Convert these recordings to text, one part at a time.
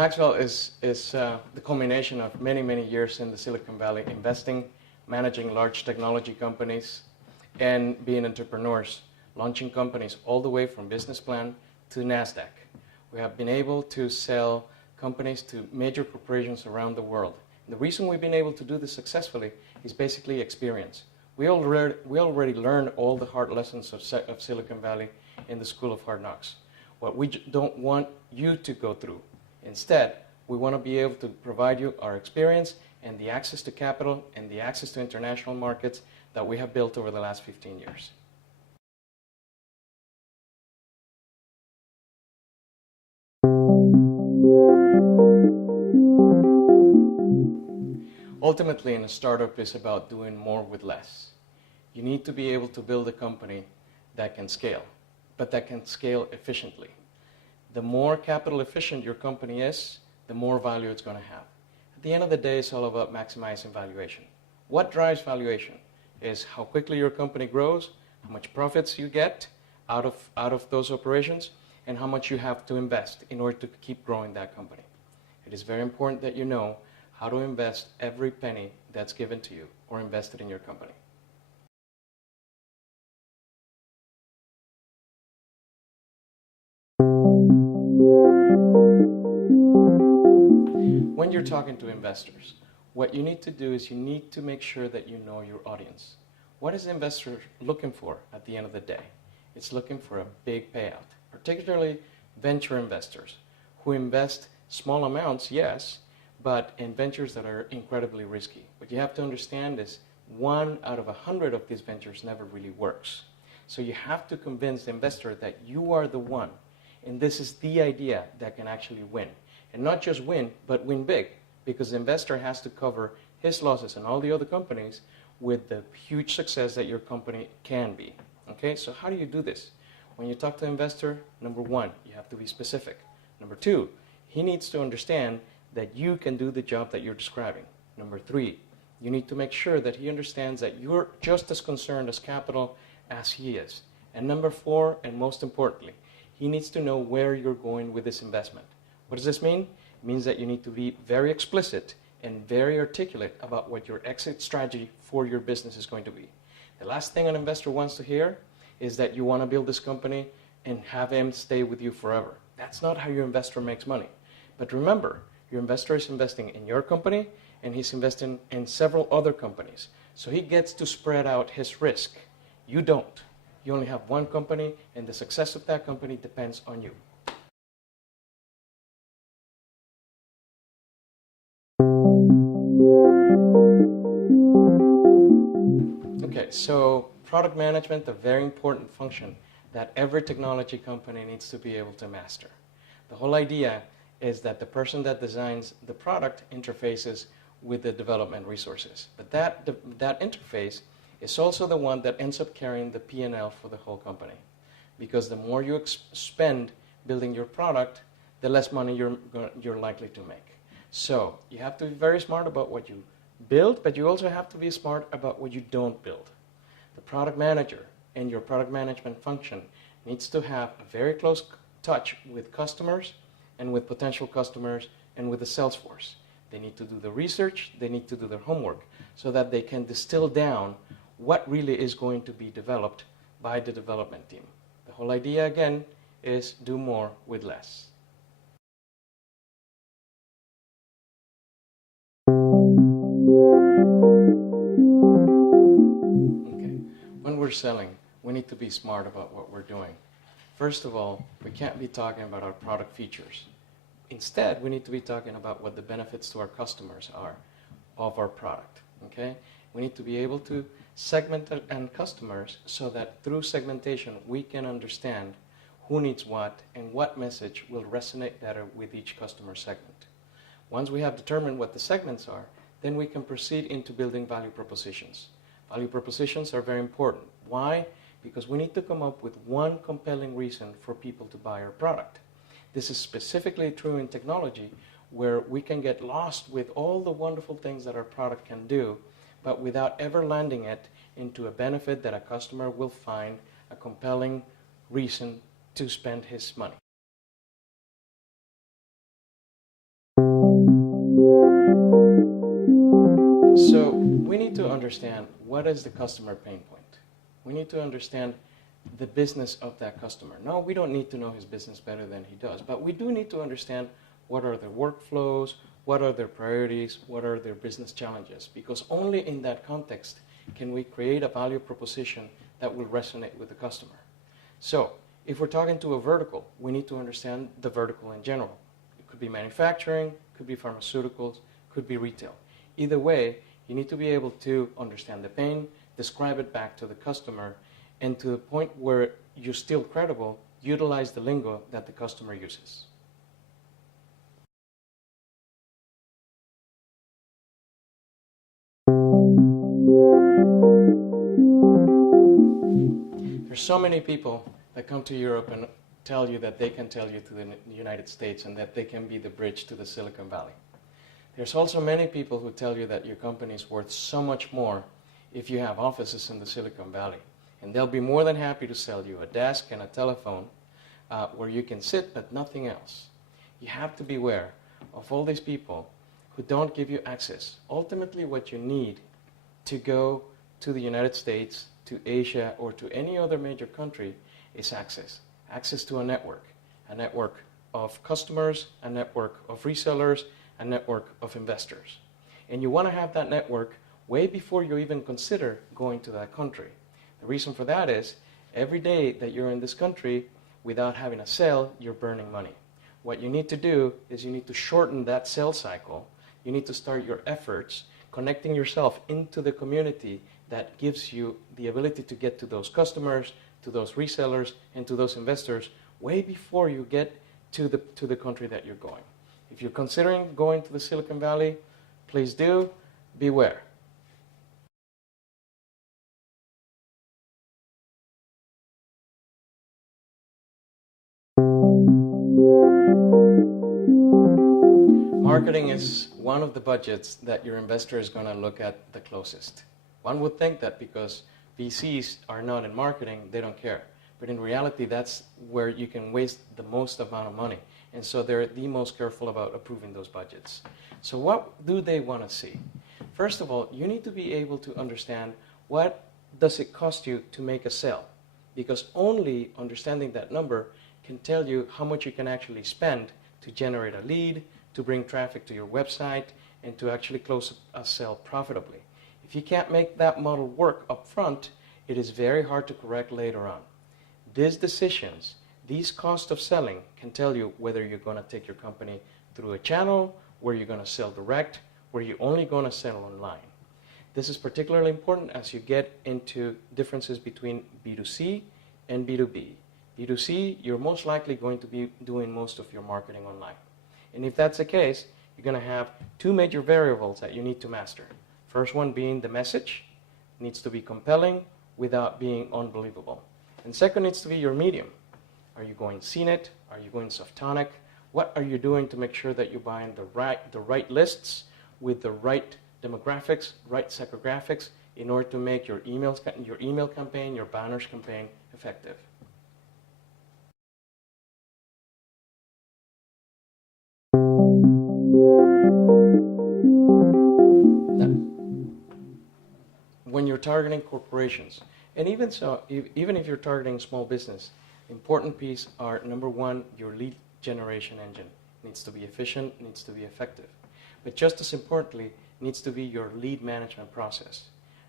Maxwell is the culmination of many, many years in the Silicon Valley investing, managing large technology companies, and being entrepreneurs, launching companies all the way from business plan to NASDAQ. We have been able to sell companies to major corporations around the world. And the reason we've been able to do this successfully is basically experience. We already learned all the hard lessons of Silicon Valley in the School of Hard Knocks. What we don't want you to go through. Instead, we want to be able to provide you our experience and the access to capital and the access to international markets that we have built over the last 15 years. Ultimately, in a startup, it's about doing more with less. You need to be able to build a company that can scale, but that can scale efficiently. The more capital efficient your company is, the more value it's going to have. At the end of the day, it's all about maximizing valuation. What drives valuation is how quickly your company grows, how much profits you get out of those operations, and how much you have to invest in order to keep growing that company. It is very important that you know how to invest every penny that's given to you or invested in your company. When you're talking to investors, what you need to do is you need to make sure that you know your audience. What is the investor looking for at the end of the day? It's looking for a big payout, particularly venture investors who invest small amounts, yes, but in ventures that are incredibly risky. What you have to understand is 1 out of 100 of these ventures never really works. So you have to convince the investor that you are the one, and this is the idea that can actually win. And not just win, but win big, because the investor has to cover his losses and all the other companies with the huge success that your company can be. Okay, so how do you do this? When you talk to an investor, number 1, you have to be specific. Number 2, he needs to understand that you can do the job that you're describing. Number 3, you need to make sure that he understands that you're just as concerned as capital as he is. And number 4, and most importantly, he needs to know where you're going with this investment. What does this mean? It means that you need to be very explicit and very articulate about what your exit strategy for your business is going to be. The last thing an investor wants to hear is that you want to build this company and have him stay with you forever. That's not how your investor makes money. But remember, your investor is investing in your company and he's investing in several other companies. So he gets to spread out his risk. You don't. You only have one company, and the success of that company depends on you. Okay, so product management, a very important function that every technology company needs to be able to master. The whole idea is that the person that designs the product interfaces with the development resources. But that interface is also the one that ends up carrying the P&L for the whole company. Because the more you spend building your product, the less money you're likely to make. So you have to be very smart about what you build, but you also have to be smart about what you don't build. The product manager and your product management function needs to have a very close touch with customers and with potential customers and with the sales force. They need to do the research, they need to do their homework so that they can distill down what really is going to be developed by the development team. The whole idea, again, is do more with less. Okay. When we're selling, we need to be smart about what we're doing. First of all, we can't be talking about our product features. Instead, we need to be talking about what the benefits to our customers are of our product. Okay? We need to be able to segment and customers so that through segmentation we can understand who needs what and what message will resonate better with each customer segment. Once we have determined what the segments are, then we can proceed into building value propositions. Value propositions are very important. Why? Because we need to come up with one compelling reason for people to buy our product. This is specifically true in technology, where we can get lost with all the wonderful things that our product can do, but without ever landing it into a benefit that a customer will find a compelling reason to spend his money. need to understand what is the customer pain point. We need to understand the business of that customer. No, we don't need to know his business better than he does, but we do need to understand what are their workflows, what are their priorities, what are their business challenges, because only in that context can we create a value proposition that will resonate with the customer. So, if we're talking to a vertical, we need to understand the vertical in general. It could be manufacturing, could be pharmaceuticals, could be retail. Either way, you need to be able to understand the pain, describe it back to the customer, and to the point where you're still credible, utilize the lingo that the customer uses. There's so many people that come to Europe and tell you that they can tell you to the United States and that they can be the bridge to the Silicon Valley. There's also many people who tell you that your company is worth so much more if you have offices in the Silicon Valley. And they'll be more than happy to sell you a desk and a telephone where you can sit but nothing else. You have to beware of all these people who don't give you access. Ultimately, what you need to go to the United States, to Asia, or to any other major country is access. Access to a network of customers, a network of resellers, a network of investors. And you want to have that network way before you even consider going to that country. The reason for that is every day that you're in this country without having a sale, you're burning money. What you need to do is you need to shorten that sales cycle. You need to start your efforts connecting yourself into the community that gives you the ability to get to those customers, to those resellers, and to those investors way before you get to the country that you're going. If you're considering going to the Silicon Valley, please do beware. Marketing is one of the budgets that your investor is going to look at the closest. One would think that because VCs are not in marketing, they don't care. But in reality, that's where you can waste the most amount of money. And so they're the most careful about approving those budgets. So what do they want to see? First of all, you need to be able to understand what does it cost you to make a sale. Because only understanding that number can tell you how much you can actually spend to generate a lead, to bring traffic to your website, and to actually close a sale profitably. If you can't make that model work up front, it is very hard to correct later on. These decisions, these costs of selling, can tell you whether you're going to take your company through a channel, where you're going to sell direct, where you're only going to sell online. This is particularly important as you get into differences between B2C and B2B. B2C, you're most likely going to be doing most of your marketing online. And if that's the case, you're going to have two major variables that you need to master. First one being the message. It needs to be compelling without being unbelievable. And second needs to be your medium. Are you going scenic? Are you going softonic? What are you doing to make sure that you're buying the right lists with the right demographics, right psychographics, in order to make your email campaign, your banners campaign effective? When you're targeting corporations, and even so, even if you're targeting small business, important piece are, number one, your lead generation engine. Needs to be efficient, needs to be effective. But just as importantly, needs to be your lead management process.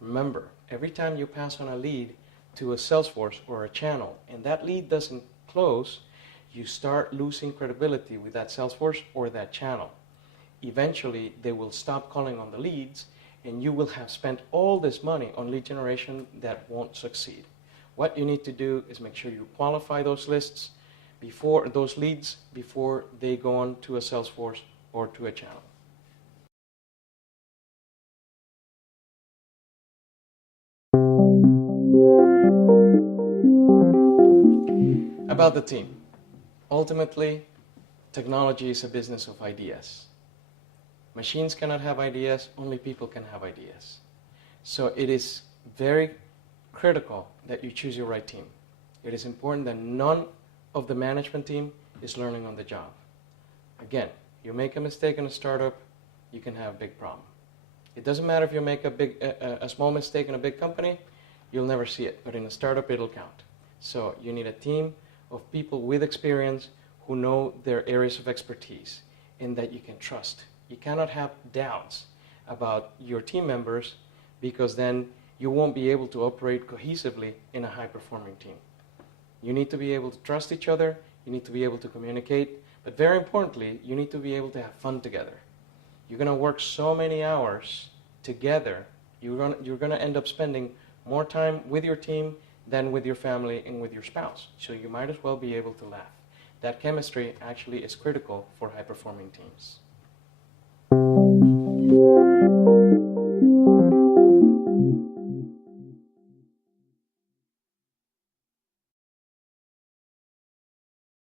Remember, every time you pass on a lead to a Salesforce or a channel, and that lead doesn't close, you start losing credibility with that Salesforce or that channel. Eventually, they will stop calling on the leads, and you will have spent all this money on lead generation that won't succeed. What you need to do is make sure you qualify those lists before those leads before they go on to a Salesforce or to a channel. About the team. Ultimately, technology is a business of ideas. Machines cannot have ideas, only people can have ideas. So it is very critical that you choose your right team. It is important that none of the management team is learning on the job. Again, you make a mistake in a startup, you can have a big problem. It doesn't matter if you make a small mistake in a big company, you'll never see it, but in a startup it'll count. So you need a team of people with experience who know their areas of expertise and that you can trust. You cannot have doubts about your team members, because then you won't be able to operate cohesively in a high-performing team. You need to be able to trust each other, you need to be able to communicate, but very importantly, you need to be able to have fun together. You're going to work so many hours together, you're going to end up spending more time with your team than with your family and with your spouse. So you might as well be able to laugh. That chemistry actually is critical for high-performing teams.